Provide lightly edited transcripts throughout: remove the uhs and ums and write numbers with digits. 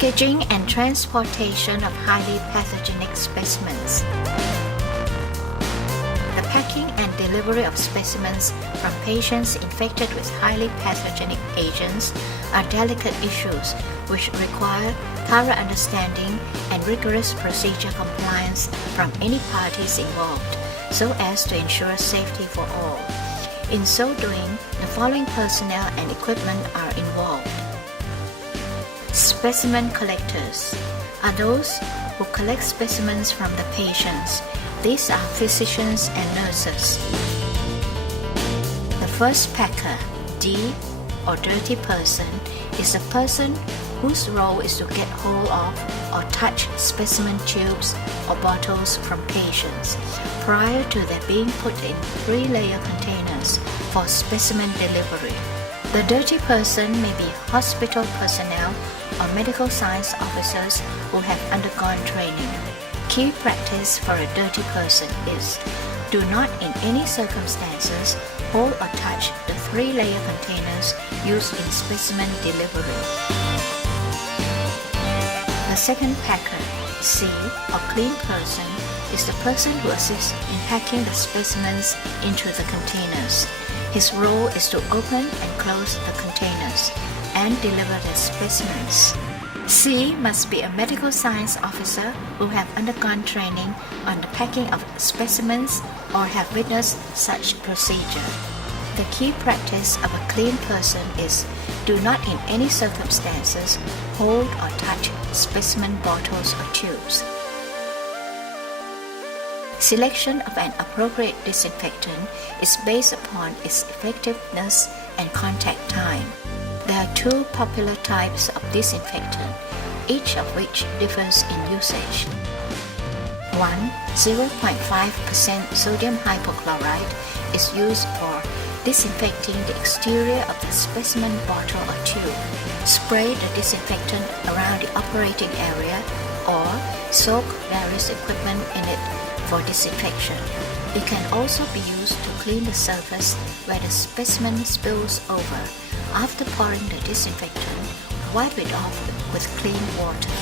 Packaging and transportation of highly pathogenic specimens. The packing and delivery of specimens from patients infected with highly pathogenic agents are delicate issues which require thorough understanding and rigorous procedure compliance from any parties involved, so as to ensure safety for all. In so doing, the following personnel and equipment are involved. Specimen collectors are those who collect specimens from the patients. These are physicians and nurses. The first packer, D or dirty person, is a person whose role is to get hold of or touch specimen tubes or bottles from patients prior to their being put in 3-layer containers for specimen delivery. The dirty person may be hospital personnel or medical science officers who have undergone training. Key practice for a dirty person is: do not in any circumstances hold or touch the 3-layer containers used in specimen delivery. The second packer, C or clean person, is the person who assists in packing the specimens into the containers. His role is to open and close the containers and deliver the specimens. C must be a medical science officer who have undergone training on the packing of specimens or have witnessed such procedure. The key practice of a clean person is: do not in any circumstances hold or touch specimen bottles or tubes. Selection of an appropriate disinfectant is based upon its effectiveness and contact time. There are 2 popular types of disinfectant, each of which differs in usage. 1. 0.5% sodium hypochlorite is used for disinfecting the exterior of the specimen bottle or tube. Spray the disinfectant around the operating area or soak various equipment in it for disinfection. It can also be used to clean the surface where the specimen spills over. After pouring the disinfectant, wipe it off with clean water.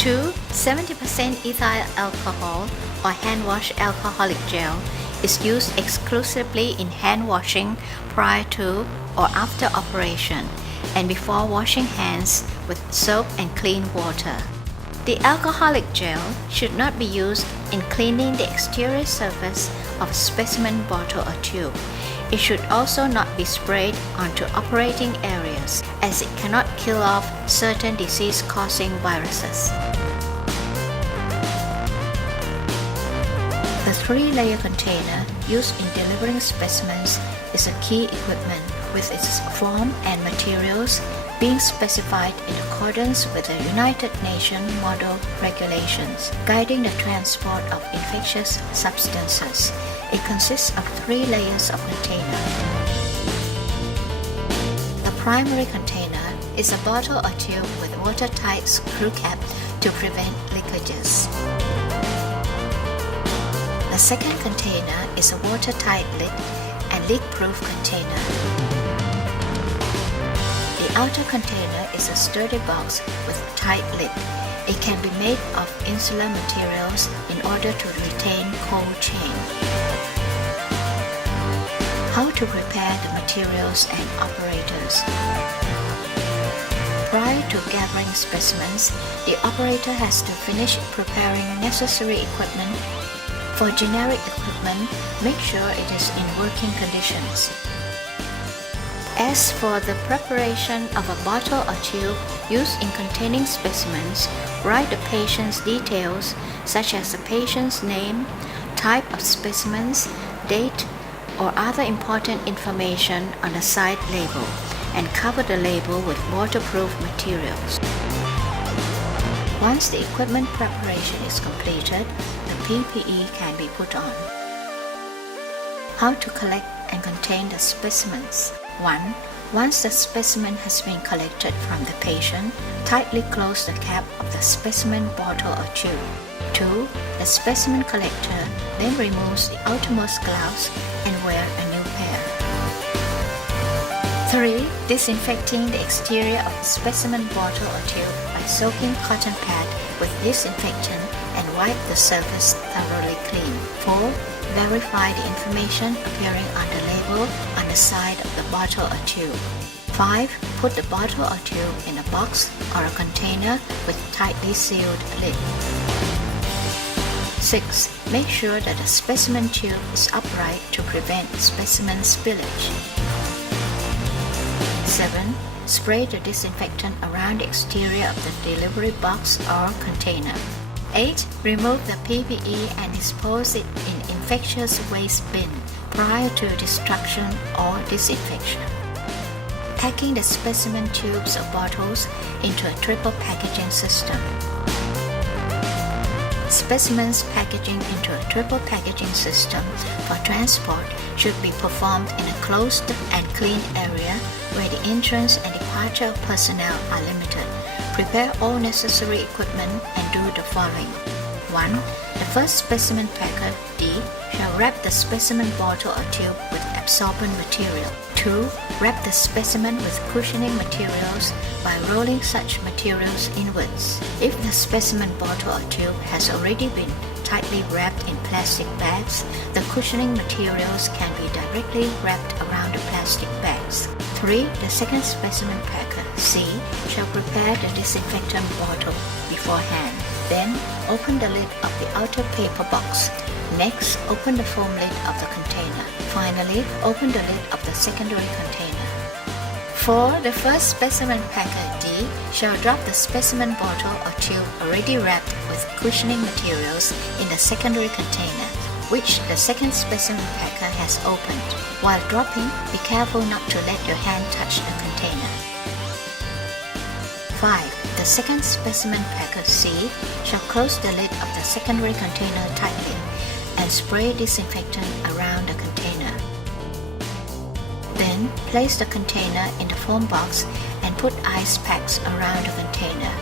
2. 70% ethyl alcohol or hand wash alcoholic gel is used exclusively in hand washing prior to or after operation and before washing hands with soap and clean water. The alcoholic gel should not be used in cleaning the exterior surface of a specimen bottle or tube. It should also not be sprayed onto operating areas, as it cannot kill off certain disease-causing viruses. The 3-layer container used in delivering specimens is a key equipment, with its form and materials being specified in accordance with the United Nations Model Regulations guiding the transport of infectious substances. It consists of 3 layers of container. The primary container is a bottle or tube with watertight screw cap to prevent leakages. The second container is a watertight lid and leak-proof container. The outer container is a sturdy box with a tight lid. It can be made of insular materials in order to retain cold chain. How to prepare the materials and operators. Prior to gathering specimens, the operator has to finish preparing necessary equipment. For generic equipment, make sure it is in working conditions. As for the preparation of a bottle or tube used in containing specimens, write the patient's details such as the patient's name, type of specimens, date, or other important information on the side label, and cover the label with waterproof materials. Once the equipment preparation is completed, the PPE can be put on. How to collect and contain the specimens. 1. Once the specimen has been collected from the patient, tightly close the cap of the specimen bottle or tube. 2. The specimen collector then removes the outermost gloves and wear a new pair. 3. Disinfecting the exterior of the specimen bottle or tube by soaking cotton pad with disinfectant and wipe the surface thoroughly clean. 4. Verify the information appearing on the label on the side of the bottle or tube. 5. Put the bottle or tube in a box or a container with tightly sealed lid. 6. Make sure that the specimen tube is upright to prevent specimen spillage. 7. Spray the disinfectant around the exterior of the delivery box or container. 8. Remove the PPE and dispose it in infectious waste bin prior to destruction or disinfection. Packing the specimen tubes or bottles into a triple packaging system. Specimens packaging into a triple packaging system for transport should be performed in a closed and clean area where the entrance and departure of personnel are limited. Prepare all necessary equipment and do the following. 1. The first specimen packer, D, shall wrap the specimen bottle or tube with absorbent material. 2. Wrap the specimen with cushioning materials by rolling such materials inwards. If the specimen bottle or tube has already been tightly wrapped in plastic bags, the cushioning materials can be directly wrapped around the plastic bags. 3. The second specimen packer, C, shall prepare the disinfectant bottle beforehand. Then, open the lid of the outer paper box. Next, open the foam lid of the container. Finally, open the lid of the secondary container. 4. The first specimen packer, D, shall drop the specimen bottle or tube already wrapped with cushioning materials in the secondary container, which the second specimen packer has opened. While dropping, be careful not to let your hand touch the container. 5. The second specimen packer, C, shall close the lid of the secondary container tightly and spray disinfectant around the container. Then, place the container in the foam box and put ice packs around the container.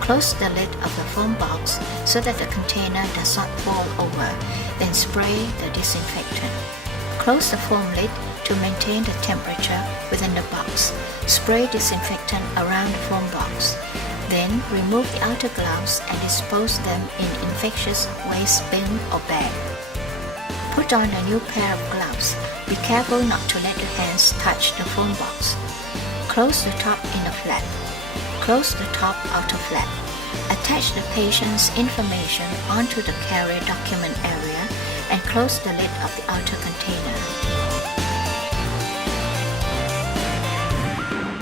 Close the lid of the foam box so that the container does not fall over, then spray the disinfectant. Close the foam lid to maintain the temperature within the box. Spray disinfectant around the foam box. Then remove the outer gloves and dispose them in infectious waste bin or bag. Put on a new pair of gloves. Be careful not to let your hands touch the foam box. Close the top inner flap. Close the top outer flap. Attach the patient's information onto the carrier document area and close the lid of the outer container.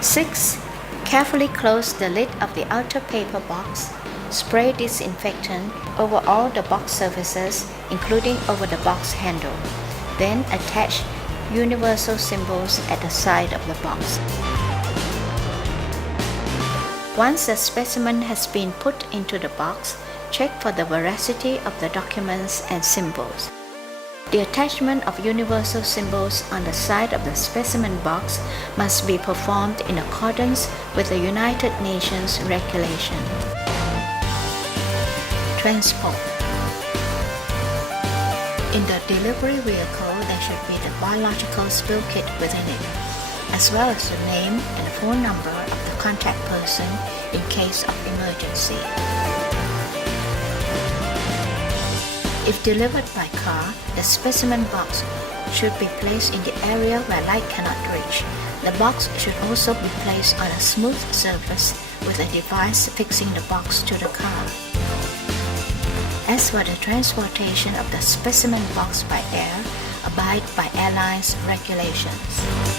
6. Carefully close the lid of the outer paper box. Spray disinfectant over all the box surfaces, including over the box handle. Then attach universal symbols at the side of the box. Once the specimen has been put into the box, check for the veracity of the documents and symbols. The attachment of universal symbols on the side of the specimen box must be performed in accordance with the United Nations regulation. Transport. In the delivery vehicle, there should be the biological spill kit within it, as well as the name and the phone number of the contact person in case of emergency. If delivered by car, the specimen box should be placed in the area where light cannot reach. The box should also be placed on a smooth surface with a device fixing the box to the car. As for the transportation of the specimen box by air, abide by airlines regulations.